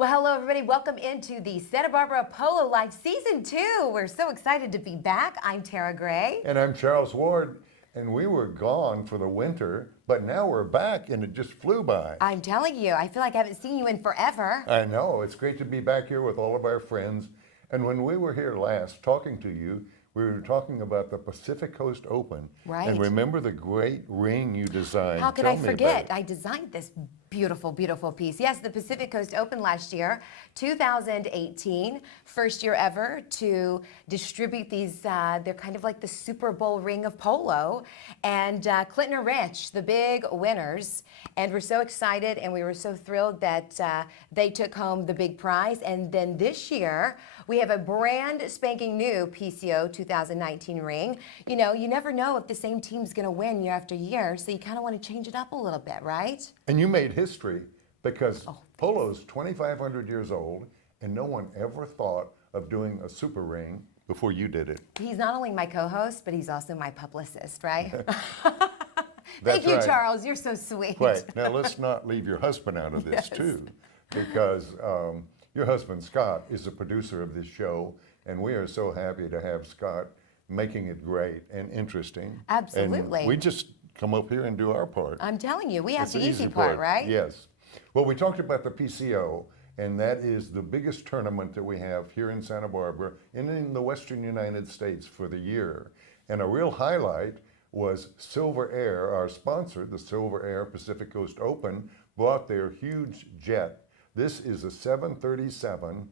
Well, hello, everybody. Welcome into the Santa Barbara Polo Life Season 2. We're so excited to be back. I'm Tara Gray. And I'm Charles Ward. And we were gone for the winter, but now we're back and it just flew by. I'm telling you, I feel like I haven't seen you in forever. I know. It's great to be back here with all of our friends. And when we were here last talking to you, we were talking about the Pacific Coast Open. Right. And remember the great ring you designed. How could Tell I me forget? about it. I designed this beautiful, beautiful piece. Yes, the Pacific Coast Open last year, 2018, first year ever to distribute these, they're kind of like the Super Bowl ring of polo. And Clinton or Rich, the big winners. And we're so excited and we were so thrilled that they took home the big prize. And then this year, we have a brand spanking new PCO 2019 ring. You know, you never know if the same team's gonna win year after year, so you kind of want to change it up a little bit, right? And you made history because polo's 2,500 years old and no one ever thought of doing a super ring before you did it. He's not only my co-host, but he's also my publicist, right? That's Thank you, right. Charles. You're so sweet. Right. Now, let's not leave your husband out of this, Yes. too, because your husband, Scott, is a producer of this show, and we are so happy to have Scott making it great and interesting. Absolutely. And we just come up here and do our part. I'm telling you, we have It's the easy part, right? Yes. Well, we talked about the PCO, and that is the biggest tournament that we have here in Santa Barbara and in the Western United States for the year. And a real highlight was Silver Air, our sponsor, the Silver Air Pacific Coast Open, brought their huge jet. This is a 737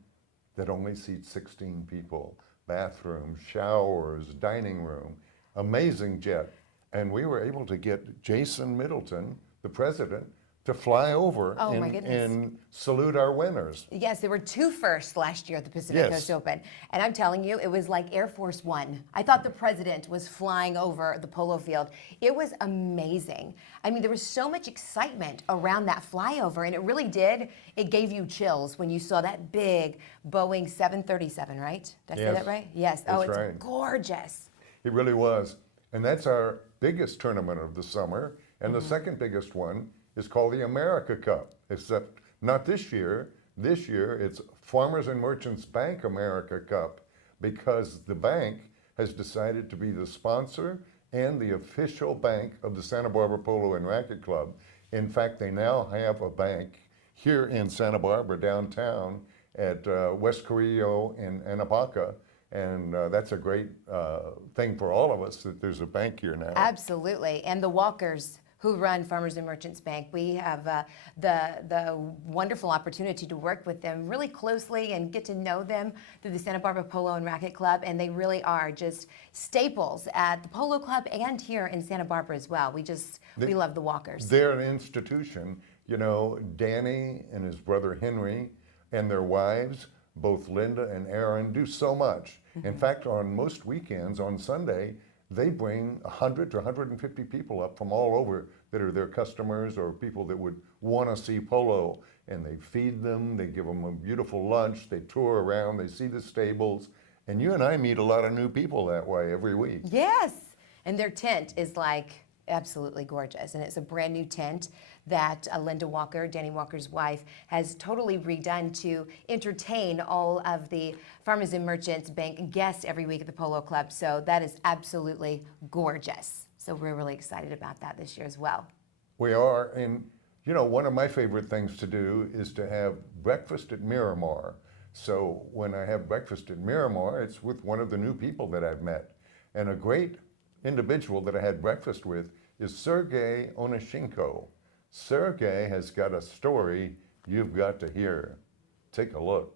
that only seats 16 people. Bathroom, showers, dining room, amazing jet. And we were able to get Jason Middleton, the president, to fly over Oh, my goodness. and salute our winners. Yes, there were two firsts last year at the Pacific Yes. Coast Open. And I'm telling you, it was like Air Force One. I thought the president was flying over the polo field. It was amazing. I mean, there was so much excitement around that flyover, and it really did. It gave you chills when you saw that big Boeing 737, right? Did I say Yes. that right? Yes. That's it's right. gorgeous. It really was. And that's our biggest tournament of the summer. And Mm-hmm. the second biggest one is called the America Cup, except not this year. This year it's Farmers and Merchants Bank America Cup because the bank has decided to be the sponsor and the official bank of the Santa Barbara Polo and Racquet Club. In fact, they now have a bank here in Santa Barbara downtown at West Carrillo and Anapaca. And that's a great thing for all of us that there's a bank here now. Absolutely. And the Walkers who run Farmers and Merchants Bank, we have the wonderful opportunity to work with them really closely and get to know them through the Santa Barbara Polo and Racquet Club. And they really are just staples at the Polo Club and here in Santa Barbara as well. We love the Walkers. They're an institution. You know, Danny and his brother Henry and their wives, both Linda and Aaron, do so much. In fact, on most weekends, on Sunday, they bring 100 to 150 people up from all over that are their customers or people that would want to see polo. And they feed them, they give them a beautiful lunch, they tour around, they see the stables. And you and I meet a lot of new people that way every week. Yes. And their tent is like absolutely gorgeous. And it's a brand new tent that Linda Walker, Danny Walker's wife, has totally redone to entertain all of the Farmers and Merchants Bank guests every week at the Polo Club. So that is absolutely gorgeous. So we're really excited about that this year as well. We are, and you know, one of my favorite things to do is to have breakfast at Miramar. So when I have breakfast at Miramar, it's with one of the new people that I've met. And a great individual that I had breakfast with is Sergei Onishenko. Sergei has got a story you've got to hear. Take a look.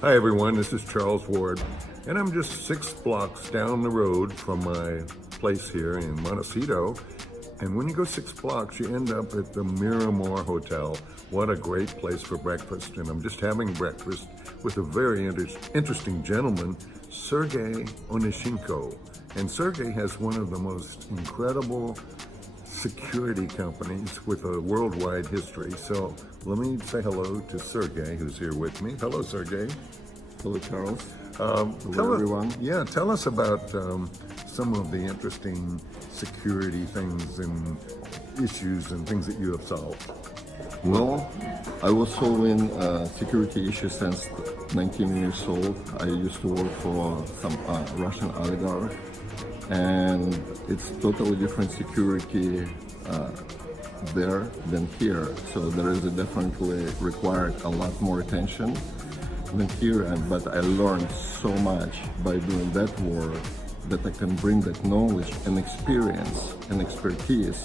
Hi everyone, this is Charles Ward, and I'm just 6 blocks down the road from my place here in Montecito. And when you go 6 blocks, you end up at the Miramar Hotel. What a great place for breakfast. And I'm just having breakfast with a very interesting gentleman, Sergei Onishenko. And Sergei has one of the most incredible security companies with a worldwide history. So let me say hello to Sergei, who's here with me. Hello, Sergei. Hello, Charles. Hello, everyone. Yeah, tell us about some of the interesting security things and issues and things that you have solved? Well, I was solving security issues since 19 years old. I used to work for some Russian oligarch, and it's totally different security there than here. So there is definitely required a lot more attention than here. But I learned so much by doing that work that I can bring that knowledge and experience and expertise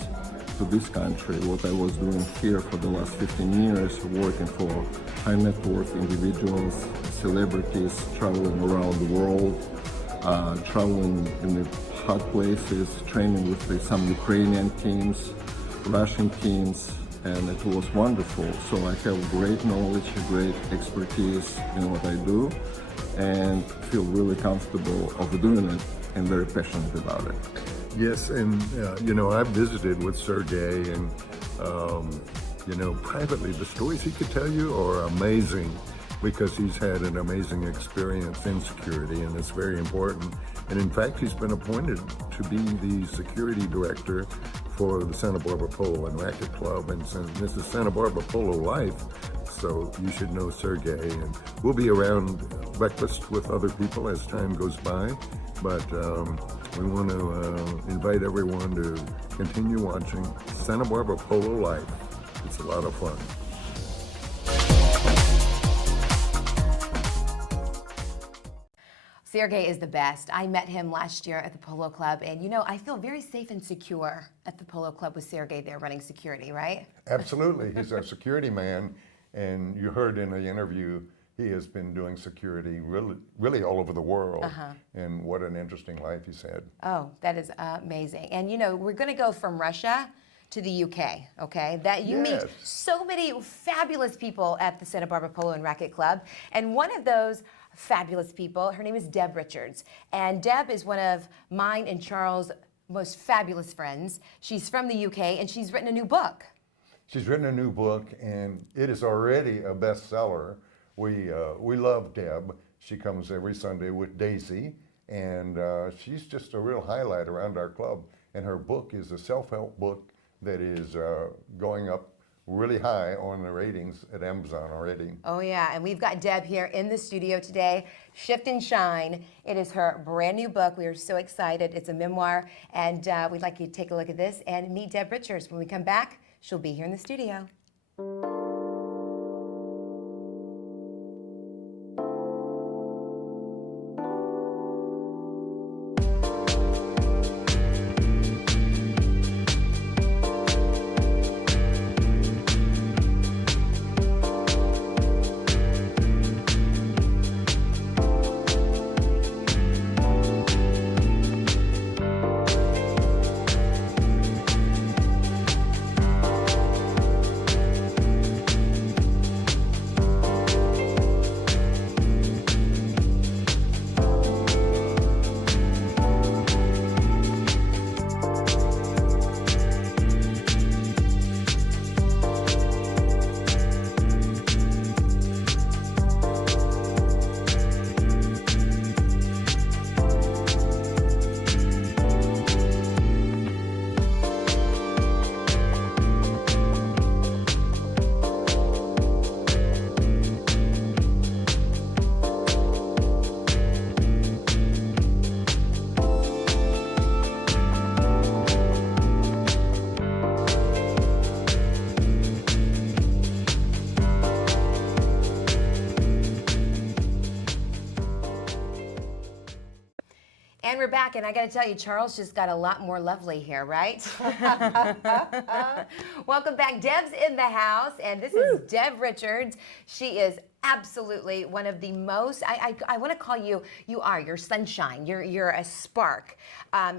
to this country. What I was doing here for the last 15 years, working for high net worth individuals, celebrities, traveling around the world, traveling in the hot places, training with some Ukrainian teams, Russian teams, and it was wonderful. So I have great knowledge, great expertise in what I do, and feel really comfortable of doing it and very passionate about it. Yes, and I've visited with Sergei, and privately, the stories he could tell you are amazing because he's had an amazing experience in security, and it's very important. And in fact, he's been appointed to be the security director for the Santa Barbara Polo and Racket Club, and this is Santa Barbara Polo Life. So you should know Sergei, and we'll be around breakfast with other people as time goes by. But we want to invite everyone to continue watching Santa Barbara Polo Life. It's a lot of fun. Sergei is the best. I met him last year at the Polo Club, and I feel very safe and secure at the Polo Club with Sergei there running security, right? Absolutely. He's our security man, and you heard in the interview, he has been doing security really all over the world. And what an interesting life he's had. Oh, that is amazing. And we're going to go from Russia to the UK, okay? That you meet so many fabulous people at the Santa Barbara Polo and Racket Club. And one of those fabulous people, her name is Deb Richards. And Deb is one of mine and Charles' most fabulous friends. She's from the UK, and she's written a new book. She's written a new book, and it is already a bestseller. We love Deb. She comes every Sunday with Daisy, and she's just a real highlight around our club. And her book is a self-help book that is going up really high on the ratings at Amazon already. Oh yeah, and we've got Deb here in the studio today, Shift and Shine. It is her brand new book. We are so excited. It's a memoir, and we'd like you to take a look at this and meet Deb Richards. When we come back, she'll be here in the studio. And we're back, and I got to tell you, Charles just got a lot more lovely here, right? Welcome back. Deb's in the house, and this is Deb Richards. She is absolutely one of the most, I want to call you, you're sunshine. You're a spark.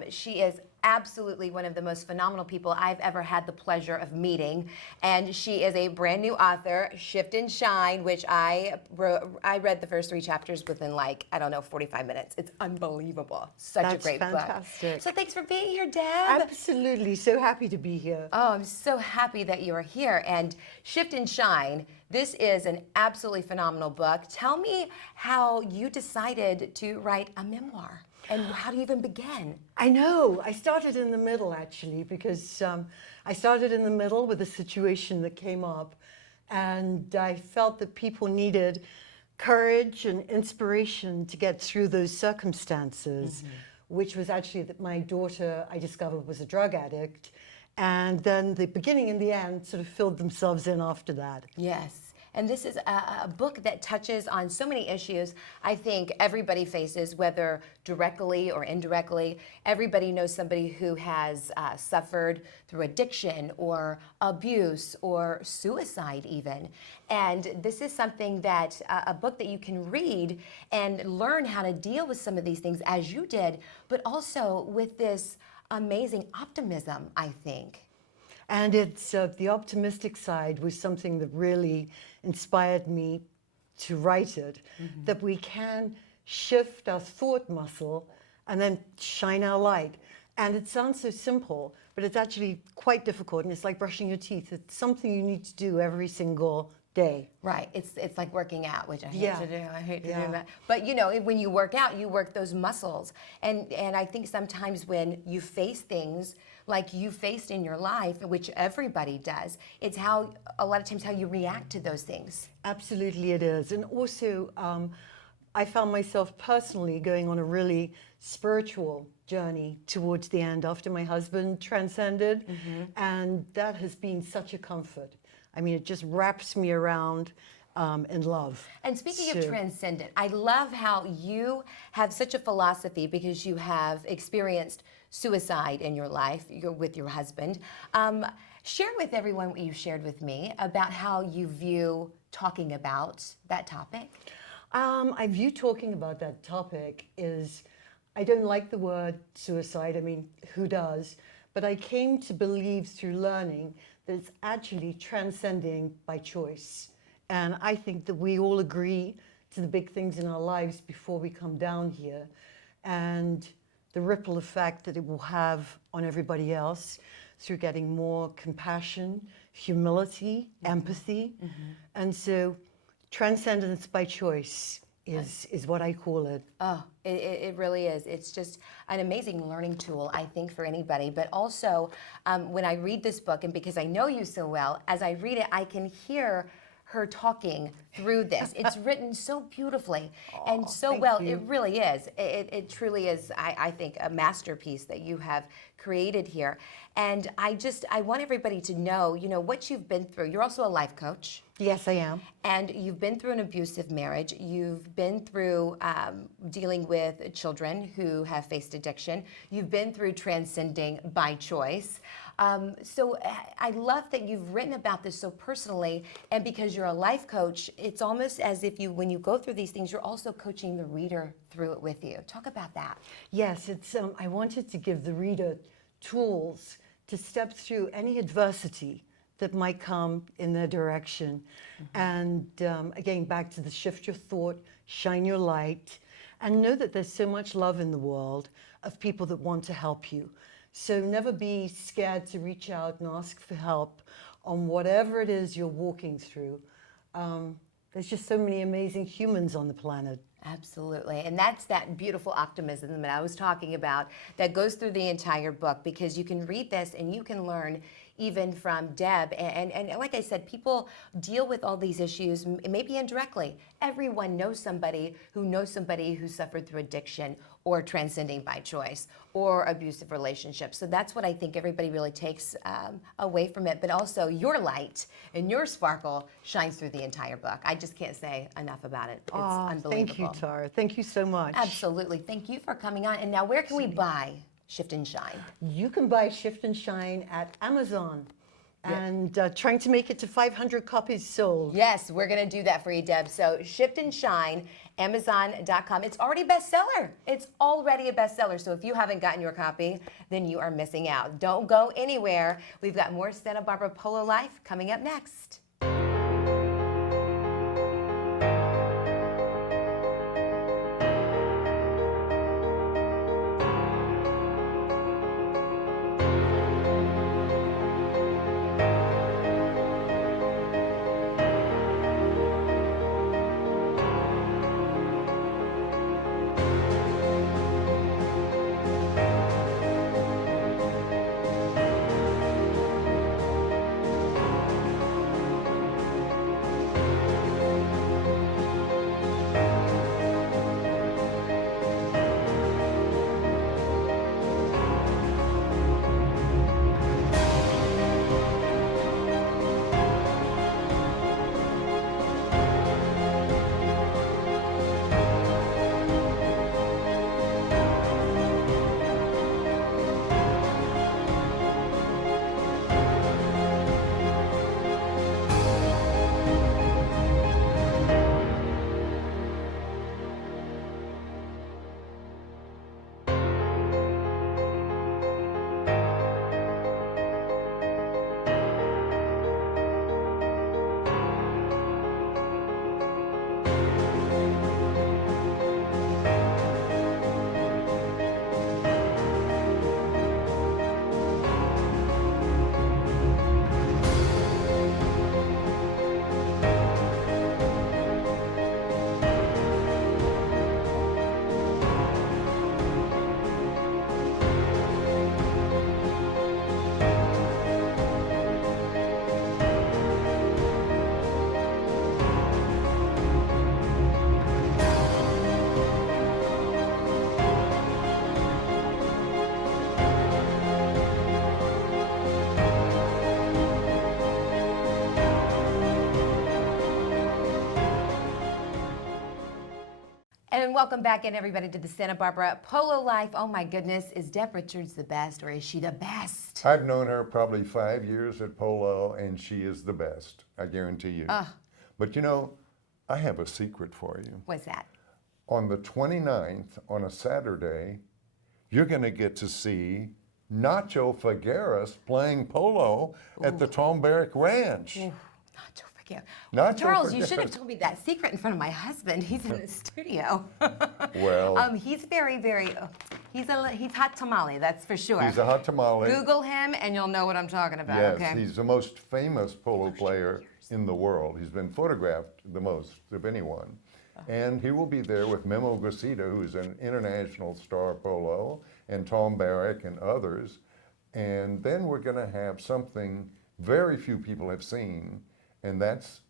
She is absolutely one of the most phenomenal people I've ever had the pleasure of meeting. And she is a brand new author, Shift and Shine, which I read the first 3 chapters within 45 minutes. It's unbelievable. Such a great fantastic. book. So thanks for being here, Deb. Absolutely. So happy to be here. Oh, I'm so happy that you are here. And Shift and Shine, this is an absolutely phenomenal book. Tell me how you decided to write a memoir. And how do you even begin? I know. I started in the middle, actually, because I started in the middle with a situation that came up, and I felt that people needed courage and inspiration to get through those circumstances, which was actually that my daughter, I discovered, was a drug addict. And then the beginning and the end sort of filled themselves in after that. Yes. And this is a book that touches on so many issues I think everybody faces, whether directly or indirectly. Everybody knows somebody who has suffered through addiction or abuse or suicide even. And this is something that, a book that you can read and learn how to deal with some of these things as you did, but also with this amazing optimism, I think. And it's the optimistic side was something that really inspired me to write it, that we can shift our thought muscle and then shine our light. And it sounds so simple, but it's actually quite difficult. And it's like brushing your teeth. It's something you need to do every single day. Right. It's like working out, which I hate Yeah. to do. I hate to Yeah. do that. But you know, when you work out, you work those muscles. And I think sometimes when you face things like you faced in your life, which everybody does, it's how a lot of times how you react to those things. Absolutely it is. And also, I found myself personally going on a really spiritual journey towards the end after my husband transcended. And that has been such a comfort. I mean, it just wraps me around in love. And speaking of So- transcendent, I love how you have such a philosophy because you have experienced suicide in your life with your husband. Share with everyone what you shared with me about how you view talking about that topic. I view talking about that topic is, I don't like the word suicide. I mean, who does? But I came to believe through learning that it's actually transcending by choice. And I think that we all agree to the big things in our lives before we come down here. And the ripple effect that it will have on everybody else through getting more compassion, humility, empathy. And so transcendence by choice is what I call it. Oh, it really is. It's just an amazing learning tool, I think, for anybody. But also, when I read this book, and because I know you so well, as I read it, I can hear her talking through this. It's written so beautifully and so thank well. you. It really is. It truly is, I think, a masterpiece that you have created here. And I want everybody to know, what you've been through. You're also a life coach. Yes, I am. And you've been through an abusive marriage. You've been through dealing with children who have faced addiction. You've been through transcending by choice. So I love that you've written about this so personally. And because you're a life coach, it's almost as if when you go through these things, you're also coaching the reader through it with you. Talk about that. Yes, it's. I wanted to give the reader tools to step through any adversity that might come in their direction. And again, back to the shift your thought, shine your light, and know that there's so much love in the world of people that want to help you. So never be scared to reach out and ask for help on whatever it is you're walking through. There's just so many amazing humans on the planet. Absolutely. And that's that beautiful optimism that I was talking about that goes through the entire book, because you can read this and you can learn even from Deb. And like I said, people deal with all these issues, maybe indirectly. Everyone knows somebody who suffered through addiction or transcending by choice or abusive relationships. So that's what I think everybody really takes away from it. But also your light and your sparkle shines through the entire book. I just can't say enough about it. It's unbelievable. Thank you, Tara. Thank you so much. Absolutely. Thank you for coming on. And now where can we buy Shift and Shine? You can buy Shift and Shine at Amazon. And trying to make it to 500 copies sold. Yes, we're going to do that for you, Deb. So Shift and Shine, Amazon.com. It's already a bestseller. It's already a bestseller. So if you haven't gotten your copy, then you are missing out. Don't go anywhere. We've got more Santa Barbara Polo Life coming up next. welcome back in, everybody, to the Santa Barbara Polo Life. Oh my goodness, is Deb Richards the best, or is she the best? I've known her probably 5 years at polo, and she is the best, I guarantee you. But you know, I have a secret for you. What's that? On the 29th, on a Saturday, you're going to get to see Nacho Figueras playing polo at the Tom Barrack Ranch. Nacho Figueras. Nacho Charles, you Figueras. should have told me that secret in front of my husband. He's in the studio. Well, He's very, he's hot tamale, that's for sure. he's a hot tamale. Google him and you'll know what I'm talking about, Yes, okay? he's the most famous polo player in the world. He's been photographed the most of anyone. And he will be there with Memo Gracita, who's an international star polo, and Tom Barrack and others. And then we're going to have something very few people have seen, and that's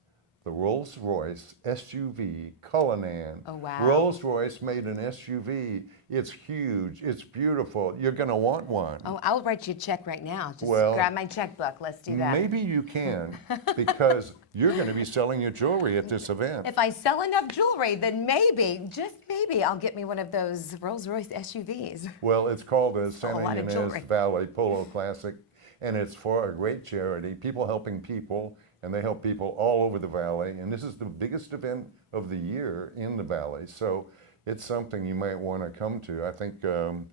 the Rolls-Royce SUV Cullinan. Oh, wow. Rolls-Royce made an SUV. It's huge. It's beautiful. You're going to want one. Oh, I'll write you a check right now. Just Well, grab my checkbook. Let's do that. Maybe you can, because you're going to be selling your jewelry at this event. If I sell enough jewelry, then maybe, just maybe, I'll get me one of those Rolls-Royce SUVs. Well, it's called the a Santa lot of Ynez jewelry. Valley Polo Classic, and it's for a great charity, people helping people, and they help people all over the valley. And this is the biggest event of the year in the valley, so it's something you might want to come to. I think, you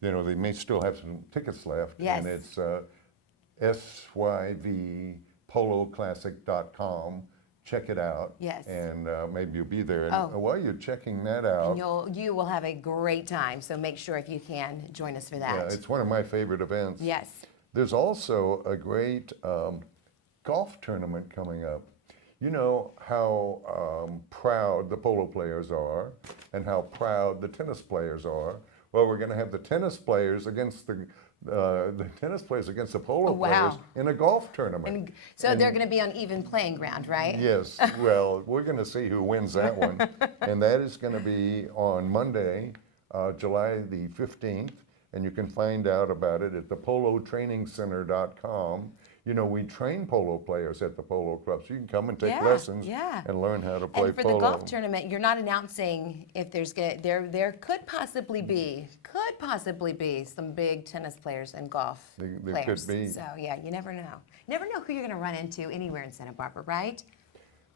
know, they may still have some tickets left. Yes. And it's syvpoloclassic.com. Check it out. Yes. And maybe you'll be there. And Oh. while you're checking that out, You will have a great time, so make sure if you can, join us for that. yeah, it's one of my favorite events. Yes. There's also a great golf tournament coming up. You know how proud the polo players are and how proud the tennis players are. Well, we're going to have the tennis players against the polo Oh, wow. players in a golf tournament. And so they're going to be on even playing ground, right? Yes, well, we're going to see who wins that one. And that is going to be on Monday, July the 15th. And you can find out about it at thepolotrainingcenter.com. You know, we train polo players at the polo club, so you can come and take lessons and learn how to play And for polo. the golf tournament, you're not announcing if there's there could possibly be some big tennis players and golf There players. could be. So yeah, you never know. Never know who you're going to run into anywhere in Santa Barbara, right?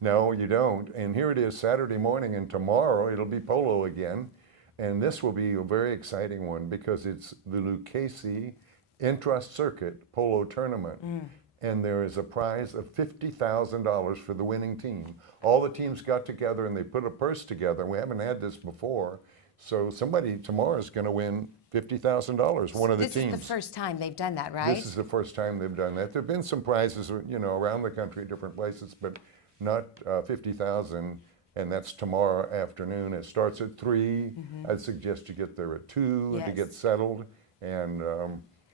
No, you don't. And here it is Saturday morning, and tomorrow it'll be polo again. And this will be a very exciting one because it's the Lucchese Intra-Circuit Polo Tournament. And there is a prize of $50,000 for the winning team. All the teams got together and they put a purse together. We haven't had this before. So somebody tomorrow is going to win $50,000, one of the This teams. is the first time they've done that, right? This is the first time they've done that. There have been some prizes, you know, around the country, different places, but not 50,000. And that's tomorrow afternoon. It starts at 3. I'd suggest you get there at 2 to Yes. get settled. And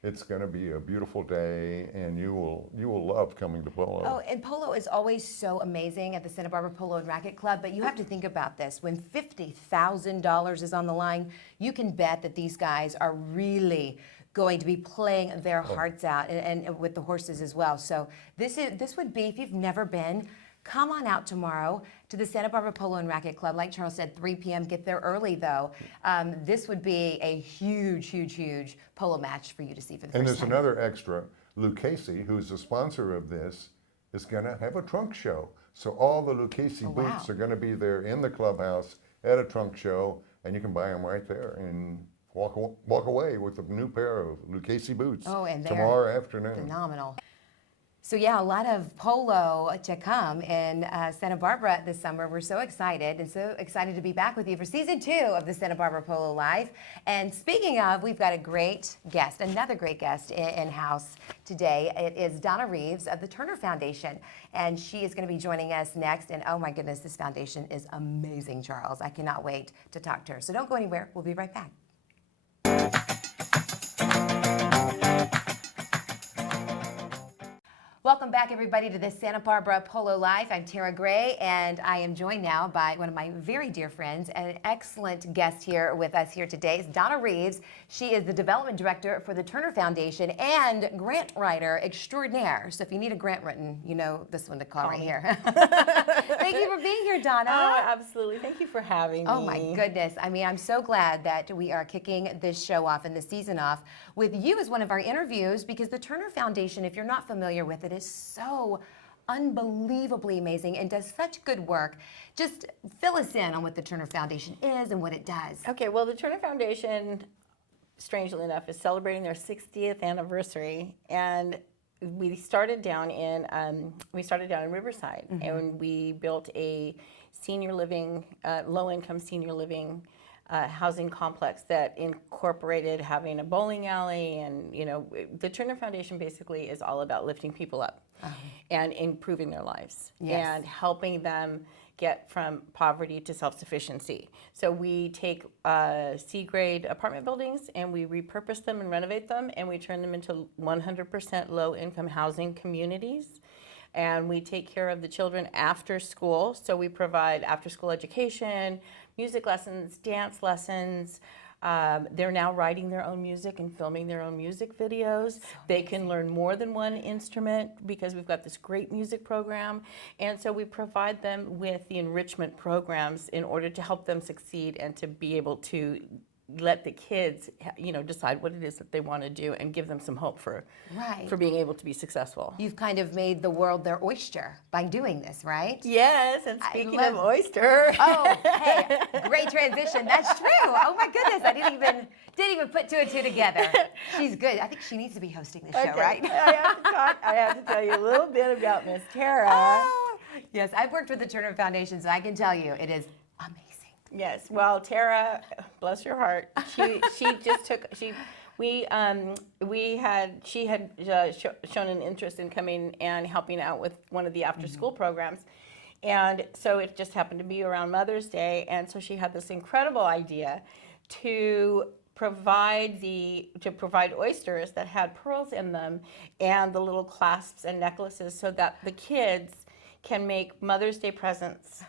it's going to be a beautiful day, and you will love coming to polo. Oh, and polo is always so amazing at the Santa Barbara Polo and Racket Club, but you have to think about this. When $50,000 is on the line, you can bet that these guys are really going to be playing their hearts out, and with the horses as well. So this would be, if you've never been, come on out tomorrow to the Santa Barbara Polo and Racket Club. Like Charles said, 3 p.m. Get there early, though. This would be a huge polo match for you to see for the And first there's time. another extra. Lucchese, who's the sponsor of this, is going to have a trunk show. So all the Lucchese Oh, boots wow. are going to be there in the clubhouse at a trunk show, and you can buy them right there and walk away with a new pair of Lucchese boots Oh, and they're tomorrow afternoon. Phenomenal. So yeah, a lot of polo to come in Santa Barbara this summer. We're so excited, and so excited to be back with you for season 2 of the Santa Barbara Polo Live. And speaking of, we've got a great guest, another great guest in-house today. It is Donna Reeves of the Turner Foundation, and she is going to be joining us next. And oh my goodness, this foundation is amazing, Charles. I cannot wait to talk to her. So don't go anywhere. We'll be right back. Welcome welcome back everybody to the Santa Barbara Polo Life. I'm Tara Gray, and I am joined now by one of my very dear friends and an excellent guest here with us here today. It's Donna Reeves. She is the development director for the Turner Foundation and grant writer extraordinaire. So if you need a grant written, you know this one to call right here. Thank you for being here, Donna. Oh, absolutely. Thank you for having me. Oh my goodness. I mean, I'm so glad that we are kicking this show off and the season off with you as one of our interviews, because the Turner Foundation, if you're not familiar with it, is so unbelievably amazing and does such good work. Just fill us in on what the Turner Foundation is and what it does. Okay, well, the Turner Foundation, strangely enough, is celebrating their 60th anniversary, and we started down in Riverside, and we built a senior living, low-income senior living housing complex that incorporated having a bowling alley, and the Turner Foundation basically is all about lifting people up and improving their lives and helping them get from poverty to self-sufficiency. So we take C-grade apartment buildings and we repurpose them and renovate them, and we turn them into 100% low-income housing communities. And we take care of the children after school. So we provide after-school education, music lessons, dance lessons. They're now writing their own music and filming their own music videos. They can learn more than one instrument because we've got this great music program. And so we provide them with the enrichment programs in order to help them succeed and to be able to let the kids, decide what it is that they want to do and give them some hope for being able to be successful. You've kind of made the world their oyster by doing this, right? Yes, and speaking of oyster. Oh, hey, great transition. That's true. Oh my goodness, I didn't even put two and two together. She's good. I think she needs to be hosting this show, right? I have to tell you a little bit about Miss Tara. Oh, yes, I've worked with the Turner Foundation, so I can tell you it is amazing. Yes, well, Tara, bless your heart, she just took, she had shown an interest in coming and helping out with one of the after-school programs, and so it just happened to be around Mother's Day, and so she had this incredible idea to provide oysters that had pearls in them and the little clasps and necklaces so that the kids can make Mother's Day presents.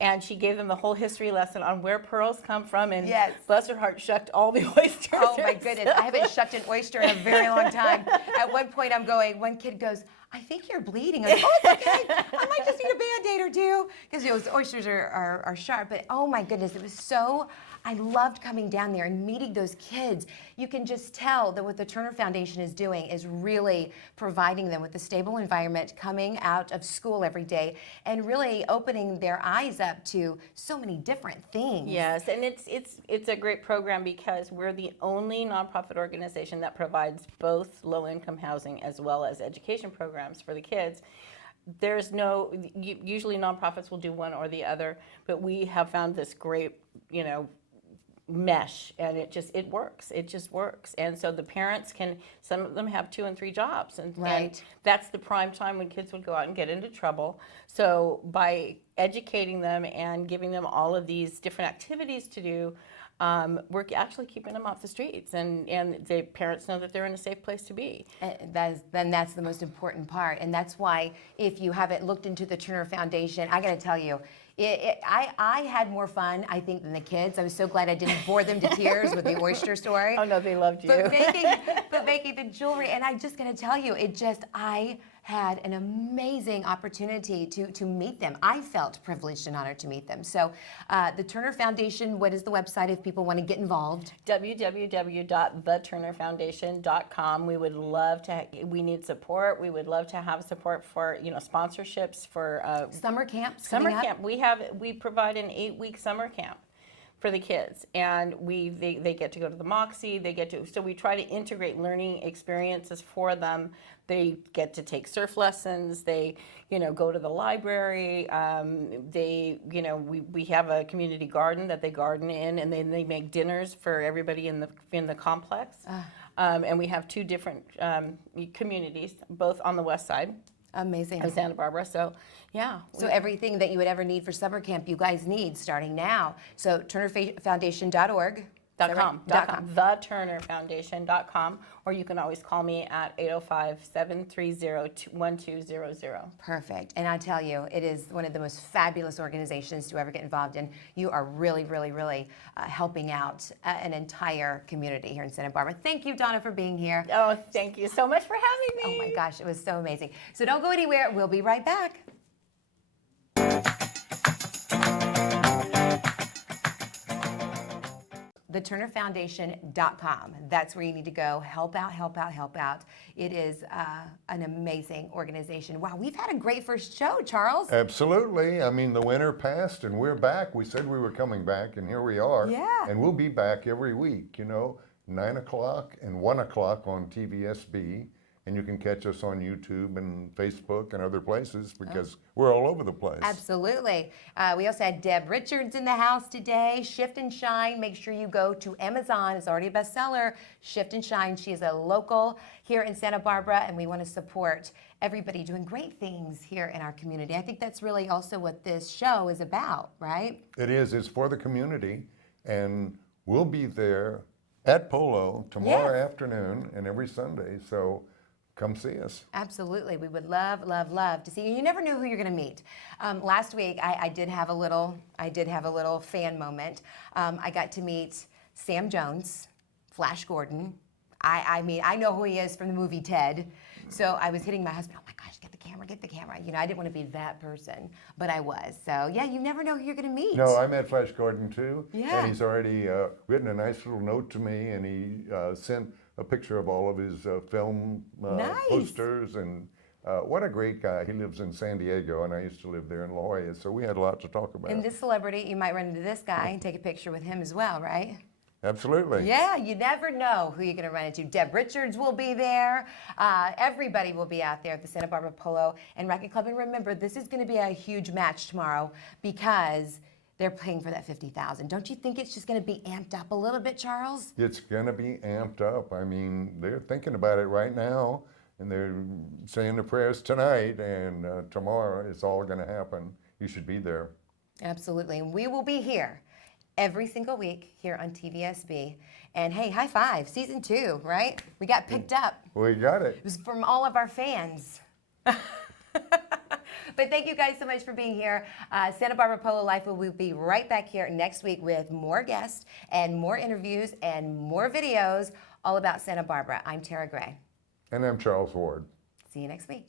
And she gave them the whole history lesson on where pearls come from, and bless her heart, shucked all the oysters. Oh my goodness, I haven't shucked an oyster in a very long time. At one point one kid goes, I think you're bleeding. I go, oh, it's okay. I might just need a Band-Aid or two. Because oysters are sharp, but oh my goodness, it was so, I loved coming down there and meeting those kids. You can just tell that what the Turner Foundation is doing is really providing them with a stable environment, coming out of school every day, and really opening their eyes up to so many different things. Yes, and it's a great program because we're the only nonprofit organization that provides both low-income housing as well as education programs for the kids. There's usually nonprofits will do one or the other, but we have found this great, mesh, and it just works. And so the parents some of them have 2 and 3 jobs, and that's the prime time when kids would go out and get into trouble. So by educating them and giving them all of these different activities to do, we're actually keeping them off the streets, and the parents know that they're in a safe place to be. Then that's the most important part, and that's why if you haven't looked into the Turner Foundation, I got to tell you, I had more fun, I think, than the kids. I was so glad I didn't bore them to tears with the oyster story. Oh no, they loved you. But making the jewelry, and I'm just going to tell you, I had an amazing opportunity to meet them. I felt privileged and honored to meet them. So the Turner Foundation, what is the website if people want to get involved? www.theturnerfoundation.com. We would love to, we need support. We would love to have support for, sponsorships for summer camps. Summer camp. We provide an 8-week summer camp for the kids, and they get to go to the Moxie. So we try to integrate learning experiences for them. They get to take surf lessons. They, go to the library. We have a community garden that they garden in, and then they make dinners for everybody in the complex. And we have 2 different communities, both on the west side. Amazing. Of Santa Barbara. So, yeah. So everything that you would ever need for summer camp, you guys need starting now. So turnerfoundation.org. Dot that com, right? dot com. TheTurnerFoundation.com, or you can always call me at 805-730-1200. Perfect. And I tell you, it is one of the most fabulous organizations to ever get involved in. You are really, really, really helping out an entire community here in Santa Barbara. Thank you, Donna, for being here. Oh, thank you so much for having me. Oh my gosh, it was so amazing. So don't go anywhere. We'll be right back. TheTurnerFoundation.com. That's where you need to go. Help out, help out, help out. It is an amazing organization. Wow, we've had a great first show, Charles. Absolutely. I mean, the winter passed and we're back. We said we were coming back and here we are. Yeah. And we'll be back every week, 9 o'clock and 1 o'clock on TVSB. And you can catch us on YouTube and Facebook and other places because we're all over the place. Absolutely. We also had Deb Richards in the house today. Shift and Shine. Make sure you go to Amazon. It's already a bestseller. Shift and Shine. She is a local here in Santa Barbara, and we want to support everybody doing great things here in our community. I think that's really also what this show is about, right? It is. It's for the community. And we'll be there at Polo tomorrow afternoon and every Sunday. So come see us. Absolutely. We would love, love, love to see you. You never know who you're going to meet. Last week, I did have a little fan moment. I got to meet Sam Jones, Flash Gordon. I mean, I know who he is from the movie Ted. So I was hitting my husband, oh my gosh, get the camera, get the camera. I didn't want to be that person, but I was. So yeah, you never know who you're going to meet. No, I met Flash Gordon too. Yeah. And he's already written a nice little note to me, and he sent a picture of all of his film Nice. posters. And what a great guy. He lives in San Diego, and I used to live there in La Jolla, so we had a lot to talk about. And this celebrity, you might run into this guy and take a picture with him as well, right? Absolutely. Yeah, you never know who you're going to run into. Deb Richards will be there. Everybody will be out there at the Santa Barbara Polo and Racquet Club. And remember, this is going to be a huge match tomorrow because they're playing for that $50,000. Don't you think it's just going to be amped up a little bit, Charles? It's going to be amped up. I mean, they're thinking about it right now, and they're saying the prayers tonight, and tomorrow it's all going to happen. You should be there. Absolutely. And we will be here every single week here on TVSB. And hey, high five, season 2, right? We got picked up. We got it. It was from all of our fans. But thank you guys so much for being here. Santa Barbara Polo Life will be right back here next week with more guests and more interviews and more videos all about Santa Barbara. I'm Tara Gray. And I'm Charles Ward. See you next week.